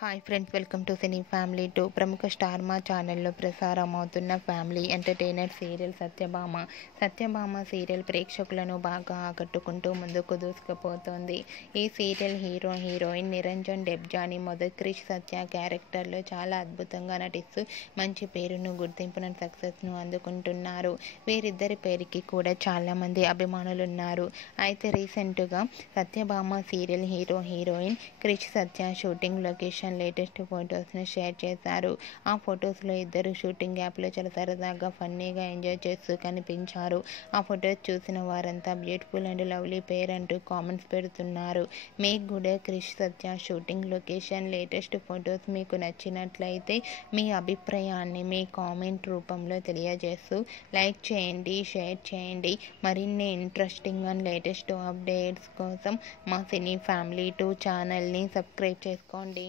Hi friends, welcome to cine family 2. ప్రముఖ star మా ఛానల్లో ప్రసారం అవుతున్న family entertainer serial Satyabhama serial ప్రేక్షకులను బాగా ఆకట్టుకుంటూ ముందుకు దూసుకుపోతోంది. ఈ సీరియల్ హీరోయిన్ నిరంజన్ డెబ్జాని మొదటి క్రిష్ సత్య క్యారెక్టర్లో చాలా అద్భుతంగా నటిస్తూ మంచి పేరును, గుర్తింపును, సక్సెస్ను అందుకుంటున్నారు. వీరిద్దరి పేరుకి కూడా చాలామంది అభిమానులున్నారు. అయితే రీసెంట్గా సత్యభామ సీరియల్ హీరోయిన్ క్రిష్ సత్య షూటింగ్ లొకేషన్ లేటెస్ట్ ఫొటోస్ను షేర్ చేశారు. ఆ ఫొటోస్లో ఇద్దరు షూటింగ్ యాప్లో చాలా సరదాగా, ఫన్నీగా ఎంజాయ్ చేస్తూ కనిపించారు. ఆ ఫొటోస్ చూసిన వారంతా బ్యూటిఫుల్ అండ్ లవ్లీ పేర్ అంటూ కామెంట్స్ పెడుతున్నారు. మీకు కూడా క్రిష్ సత్య షూటింగ్ లొకేషన్ లేటెస్ట్ ఫొటోస్ మీకు నచ్చినట్లయితే మీ అభిప్రాయాన్ని మీ కామెంట్ రూపంలో తెలియజేస్తూ లైక్ చేయండి, షేర్ చేయండి. మరిన్ని ఇంట్రెస్టింగ్ అండ్ లేటెస్ట్ అప్డేట్స్ కోసం మా సినీ ఫ్యామిలీ 2 ఛానల్ని సబ్స్క్రైబ్ చేసుకోండి.